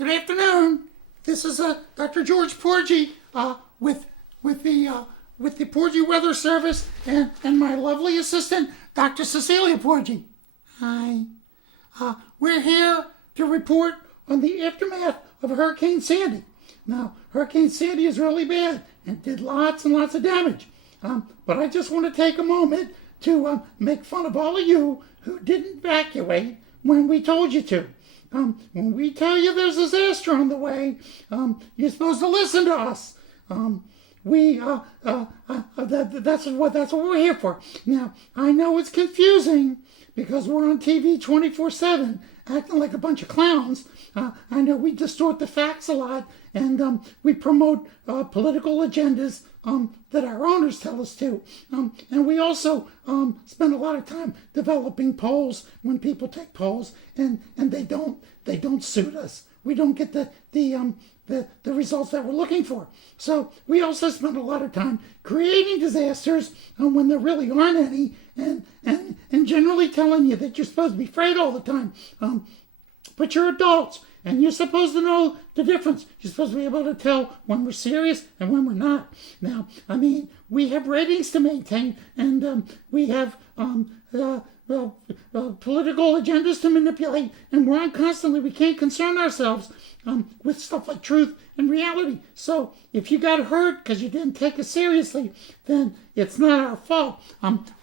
Good afternoon. This is Dr. George Porgie with the Porgie Weather Service and my lovely assistant, Dr. Cecilia Porgie. Hi. We're here to report on the aftermath of Hurricane Sandy. Now, Hurricane Sandy is really bad and did lots and lots of damage. But I just want to take a moment to make fun of all of you who didn't evacuate when we told you to. When we tell you there's a disaster on the way, you're supposed to listen to us. That's what we're here for. Now, I know it's confusing because we're on TV 24/7, acting like a bunch of clowns. I know we distort the facts a lot, and we promote political agendas that our owners tell us to. And we also spend a lot of time developing polls when people take polls, and they don't suit us. We don't get the results that we're looking for. So we also spend a lot of time creating disasters when there really aren't any, and generally telling you that you're supposed to be afraid all the time. But you're adults, and you're supposed to know the difference. You're supposed to be able to tell when we're serious and when we're not. Now, I mean, we have ratings to maintain, and we have political agendas to manipulate, and we're on constantly. We can't concern ourselves with stuff like truth and reality. So if you got hurt because you didn't take it seriously, then it's not our fault.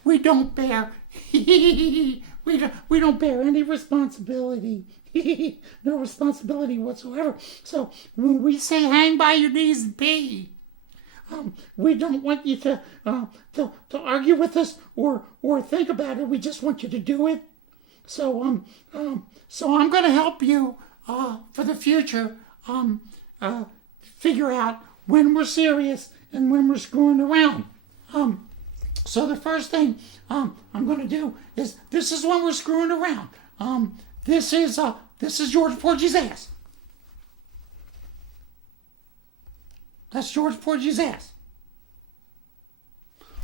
We don't bear we don't bear any responsibility. No responsibility whatsoever. So when we say hang by your knees and pee, we don't want you to argue with us or think about it. We just want you to do it. So I'm going to help you for the future figure out when we're serious and when we're screwing around. So the first thing I'm going to do is, this is when we're screwing around. This is George Porgie's ass. That's George Porgie's ass.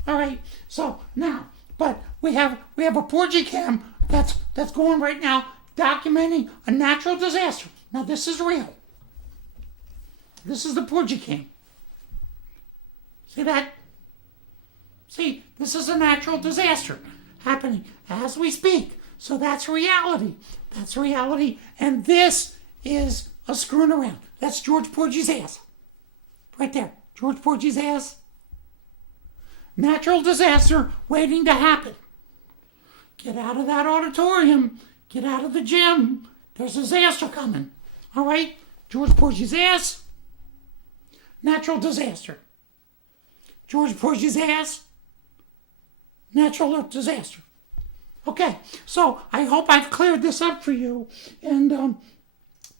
All right. So now, but we have a Porgie cam that's going right now, documenting a natural disaster. Now this is real. This is the Porgie cam. See that? See, this is a natural disaster happening as we speak. So that's reality. That's reality. And this is a screwing around. That's George Porgie's ass. Right there. George Porgie's ass. Natural disaster waiting to happen. Get out of that auditorium. Get out of the gym. There's a disaster coming. All right? George Porgie's ass. Natural disaster. George Porgie's ass. Natural disaster. Okay, so I hope I've cleared this up for you. And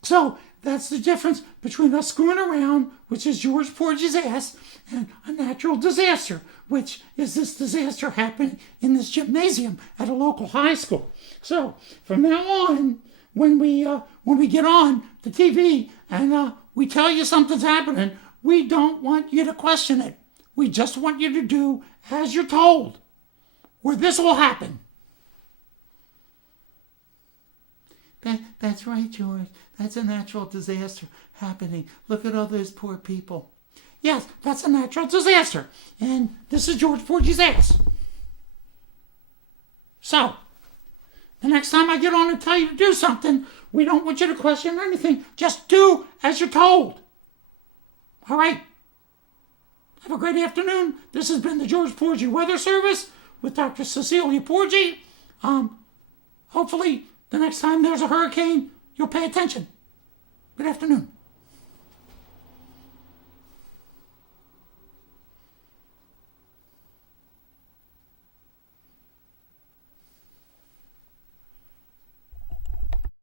so that's the difference between us screwing around, which is George Porgie's ass, and a natural disaster, which is this disaster happening in this gymnasium at a local high school. So from now on, when we get on the TV and we tell you something's happening, we don't want you to question it. We just want you to do as you're told, or this will happen. That's right, George. That's a natural disaster happening. Look at all those poor people. Yes, that's a natural disaster. And this is George Porgie's ass. So, the next time I get on and tell you to do something, we don't want you to question anything. Just do as you're told. All right. Have a great afternoon. This has been the George Porgie Weather Service with Dr. Cecilia Porgie. Hopefully, the next time there's a hurricane, you'll pay attention. Good afternoon.